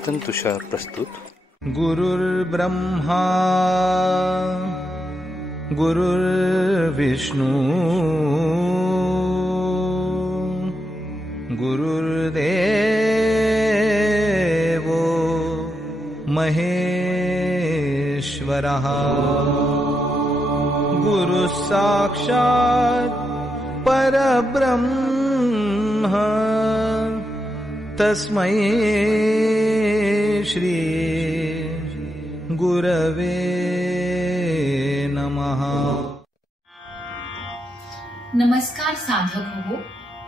चिंतन तुषार प्रस्तुत. गुरुर्ब्रह्मा गुरुर्विष्णू गुरुर्देवो महेश्वरः गुरुः साक्षात् परब्रह्म तस्मै श्री गुरवे नमः. नमस्कार साधक हो,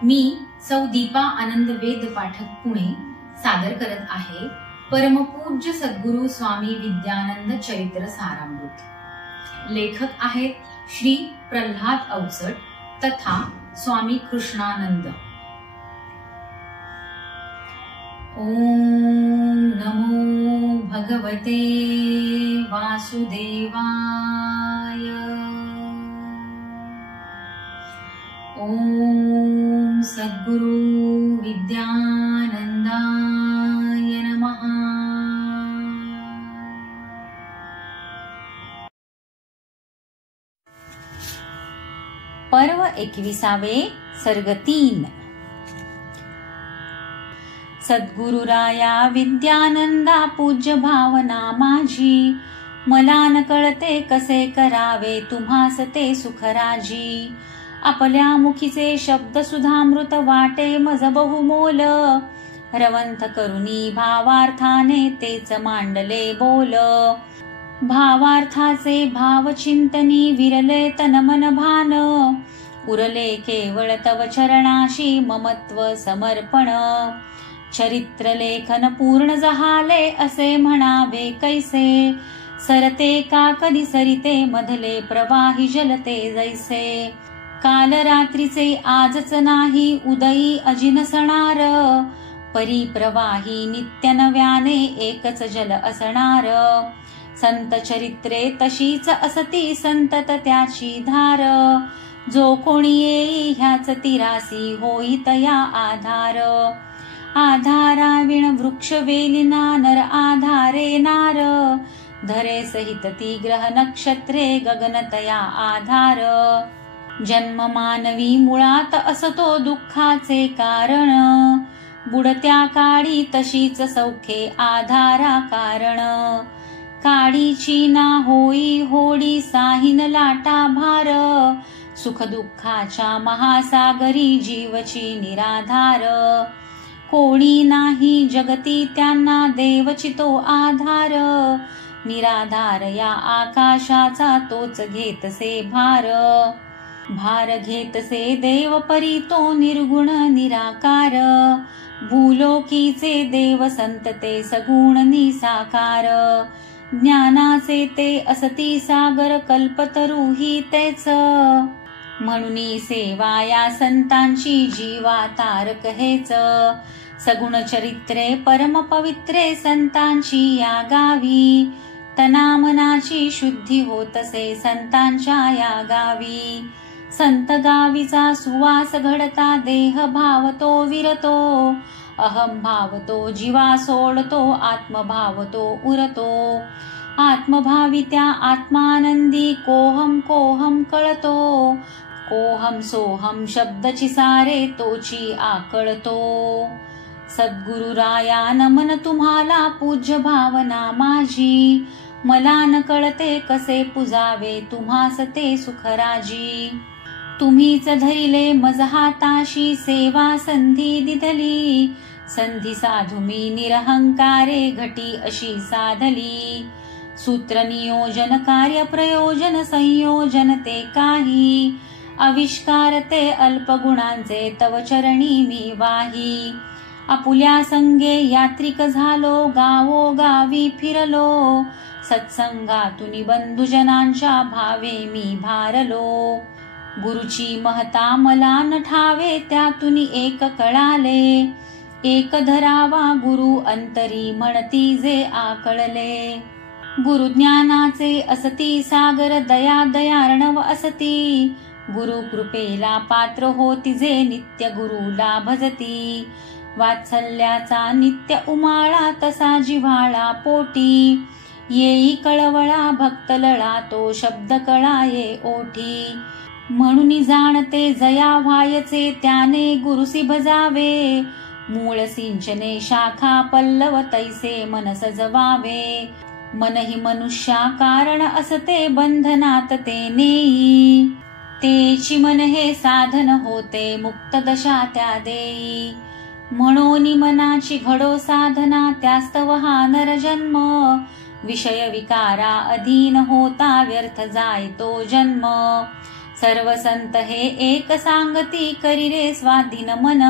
मी सौ दीपा आनंद वेद पाठक पुणे सादर करत आहे परमपूज्य सद्गुरु स्वामी विद्यानंद चरित्र सारामृत. लेखक आहेत श्री प्रल्हाद अवचट तथा स्वामी कृष्णानंद. ओम नमो भगवते वासुदेवाय. ओम सद्गुरु विद्यानंदाय नमः. पर्व 21. सर्ग 3. सद्गुरुराया विद्यानंदा पूज्य भावना माझी, मला न कळते कसे करावे तुम्हास ते सुखराजी. आपल्या मुखीचे शब्द सुधामृत वाटे मज बहुमोल, रवंथ करुनी भावार्थाने तेच मांडले बोल. भावार्थाचे भावचिंतनी विरले तन मन भान, उरले केवळ तव चरणाशी ममत्व समर्पण. चरित्र लेखन पूर्ण झाले असे म्हणावे कैसे, सरते का कधी सरिते मधले प्रवाही जलते जैसे. काल रात्रीचे आजच नाही उदयी अजिनसणार, परिप्रवाही नित्य नव्याने एकच जल असणार. संत चरित्रे तशीच असती संतत त्याची धार, जो कोणी येई ह्याच तिरासी होई तया आधार. आधाराविण वृक्ष वेलिना नर आधारे नार, धरे सहित ती ग्रह नक्षत्रे गगनतया आधार. जन्म मानवी मुळात असतो दुःखाचे कारण, बुडत्या काळी तशीच सौखे आधारा कारण. काळीची ना होई होडी साहिन लाटा भार, सुख दुःखाच्या महासागरी जीवची निराधार. कोणी नाही जगती त्यांना देवचितो आधार, निराधार या आकाशाचा तोच घेतसे भार. भार घेतसे देव परी तो निर्गुण निराकार, भूलोकीचे देव संत ते सगुण निसाकार. ज्ञानाचे ते असती सागर कल्पतरुही तेच, म्हणून सेवा या संतांची जीवा तारक हेच. सगुण चरित्रे परम पवित्रे संतांची या गावी, तनामनाची शुद्धी होतसे संतांच्या या गावी. संत गावीचा सुवास घडता देह भावतो विरतो, अहम भावतो जीवा सोडतो आत्मभावतो उरतो. आत्मभावी त्या आत्मानंदी कोहम कोहम कळतो, कोहम सोहम शब्दची सारे तोची आकळतो. सद्गुरुराया नमन तुम्हाला पूज्य भावना माझी, मला न कळते कसे पुजावे तुम्हास ते सुखराजी. तुम्हीच धरिले मज हाताशी सेवा संधी दिधली, संधी साधू मी निरहंकारे घटी अशी साधली. सूत्र नियोजन कार्य प्रयोजन संयोजन ते काही, आविष्कार ते अल्पगुणांचे तव चरणी मी वाही. आपुल्या संगे यात्रिक झालो गावो गावी फिरलो, सत्संगातून बंधुजनांच्या भावे मी भारलो. गुरुची महता मला न ठावे त्यातून एक कळाले, एक धरावा गुरु अंतरी म्हणती जे आकळले. गुरुज्ञानाचे असती सागर दया दयार्णव असती, गुरु कृपेला पात्र होती जे नित्य गुरुला भजती. वात्सल्याचा नित्य उमाळा तसा जिव्हाळा पोटी. येई कळवळा भक्तलळा तो शब्द कळाये ओठी. म्हणून जाणते जया व्हायचे त्याने गुरुसी भजावे. मूळ सिंचने शाखा पल्लव तैसे मन सजवावे. मन ही मनुष्या कारण असते बंधनात ते नेई. तेची मन हे साधन होते मुक्त दशा त्या देई. म्हणून मनाची घडो साधना त्यास्तव हा नरजन्म. विषय विकारा अधीन होता व्यर्थ जाय तो जन्म. सर्व संत हे एक सांगती करी रे स्वाधीन मन.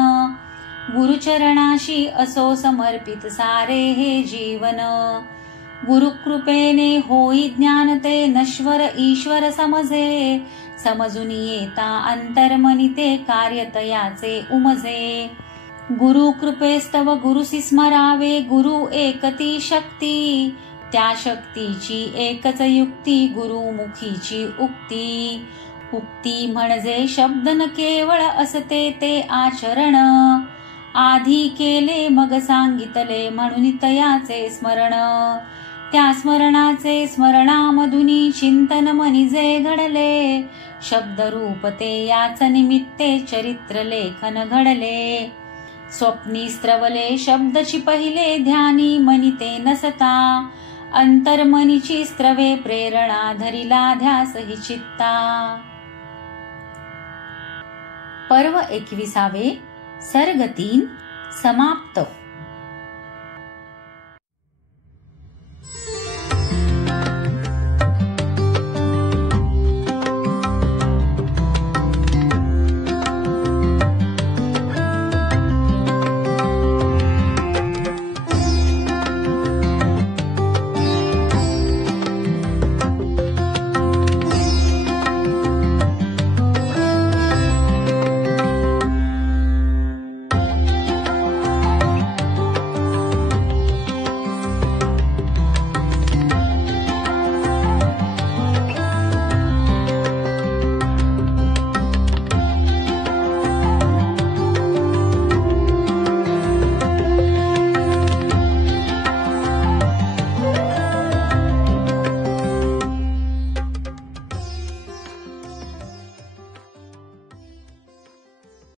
गुरुचरणाशी असो समर्पित सारे हे जीवन. गुरुकृपेने होई ज्ञान ते नश्वर ईश्वर समजे. समजून येता अंतर्मनी ते कार्य तयाचे उमजे. गुरु कृपेस्तव गुरुसी स्मरावे गुरु एकती शक्ती. त्या शक्तीची एकच युक्ती गुरुमुखीची उक्ती. उक्ती म्हणजे शब्द न केवळ असते ते आचरण. आधी केले मग सांगितले म्हणून तयाचे स्मरण. त्या स्मरणाचे स्मरणामधुनी चिंतन मनी जे घडले. शब्द रूप ते याच निमित्ते चरित्र लेखन घडले. स्वप्नी स्त्रवले शब्दची पहिले ध्यानी मनी ते नसता. अंतर्मनीची स्त्रवे प्रेरणा धरिला ध्यास हि चित्ता. पर्व 21 सर्ग 3 समाप्त.